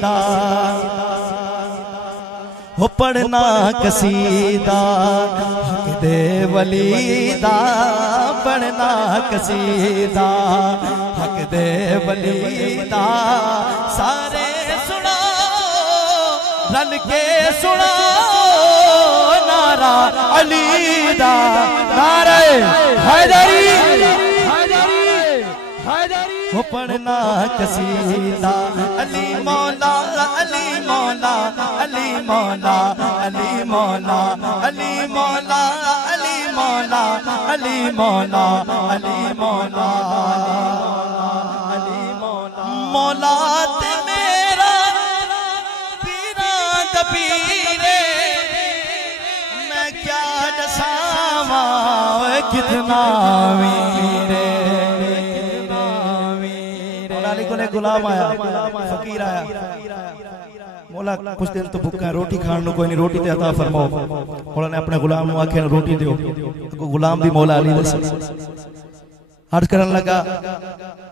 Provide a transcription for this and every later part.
قصیدہ ہو پڑھنا قصیدہ حق دے ولی دا پڑھنا قصیدہ حق دے ولی دا سارے سنا رل کے سنا نعرہ علی دا نعرہ حیدری ہو پڑھنا قصیدہ علی مولا علی مولا علی مولا علی مولا علی مولا علی مولا علی مولا علی مولا علی مولا مولا تے میرا پیران دا پیرے میں کیا دساواں کتنا ویرے غلام آیا فقیر آیا مولا کچھ دن تو بھوکا ہے روٹی کھانے کوئی نہیں روٹی تے عطا فرماؤ مولا نے اپنے غلام نو آکھیا روٹی دیو غلام بھی مولا علی دس عرض کرن لگا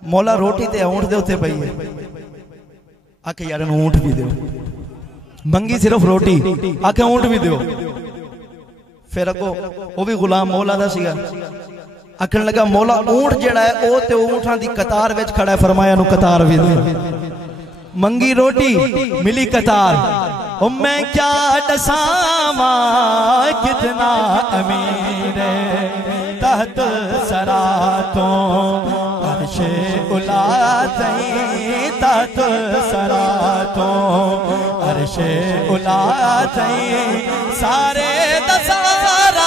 مولا روٹی تے اونٹ دے اوتے پئی ہے آکھے یار اونٹ بھی دیو منگی صرف روٹی آکھے اونٹ بھی دیو پھر اگو وہ بھی غلام مولا دا سیگا آکھن لگا مولا اونٹ جڑا ہے او تے اونٹاں دی قطار وچ کھڑا ہے فرمایا نو قطار بھی دے منگی روٹی ملی قطار او میں کیا دساواں کتنا امیر ہے تحت سرا تو عرش الا تئیں تحت سرا تو عرش الا تئیں سارے دسارا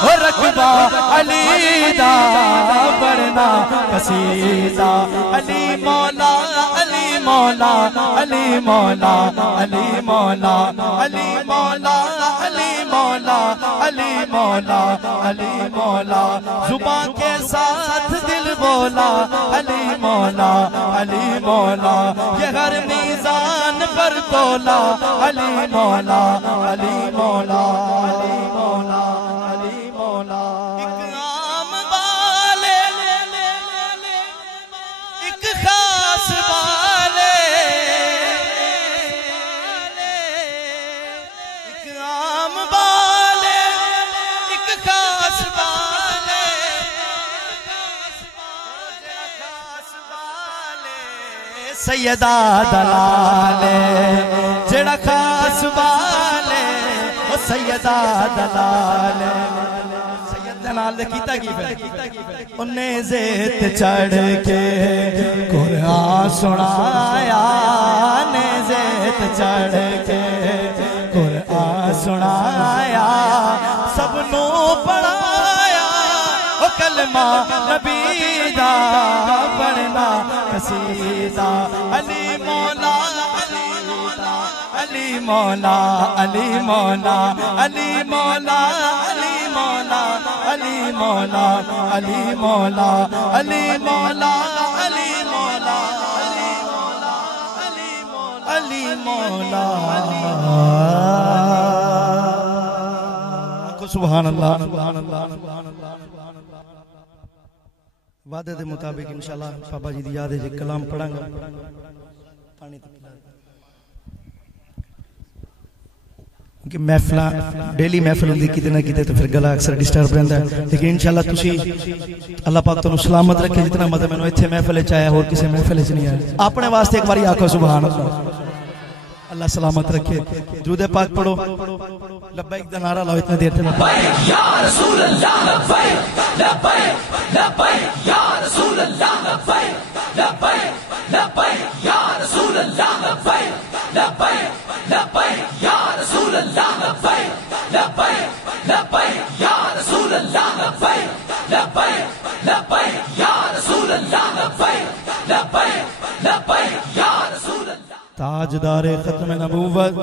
اور رکبہ علی دا پڑھنا قصیدہ علی مولا علی مولا علی مولا علی مولا علی مولا علی مولا علی مولا علی مولا زبان کے ساتھ دل بولا علی مولا علی مولا یہ ہر میزان پر تولا علی مولا علی مولا علی مولا علی مولا ایک عام والے ایک خاص والے ایک عام والے ایک خاص والے سیدہ دلالے جڑا خاص والے سیدہ دلالے سید دلال کیتا کی پھر انہیں زیت چڑھ کے قرآن سنایا نیزت چڑھ کے قرآن سنایا سب نو پڑھایا او کلمہ نبی دا پڑھنا قصیدہ علی مولا علی مولا علی مولا علی مولا علی مولا علی مولا علی مولا علی مولا علی مولا علی مولا سبحان اللہ وعدے دے مطابق انشاءاللہ بابا جی دی یاد ہے کلام پڑھاں گا پانی کہ محفلہ ڈیلی محفل ہوندی کتے نہ کتے تو پھر گلا اکثر ڈسٹرب رہندا ہے لیکن انشاءاللہ تسی اللہ پاک تانوں سلامت رکھے جتنا مزہ میں ایتھے محفل چاہیا اور کسی محفل وچ نہیں آیا اپنے واسطے ایک باری آکھو سبحان اللہ اللہ سلامت رکھے درود پاک پڑھو لبیک دا نعرہ لاؤ اتنے دیر تے لبیک یا رسول اللہ لبیک لبیک لبیک یا رسول اللہ لبیک لبیک لبیک یا رسول اللہ لبیک لبیک لبیک یا رسول اللہ لبیک لبیک لبیک یا رسول اللہ لبیک لبیک لبیک یا رسول اللہ لبیک لبیک لبیک یا رسول اللہ تاجدار ختم نبوت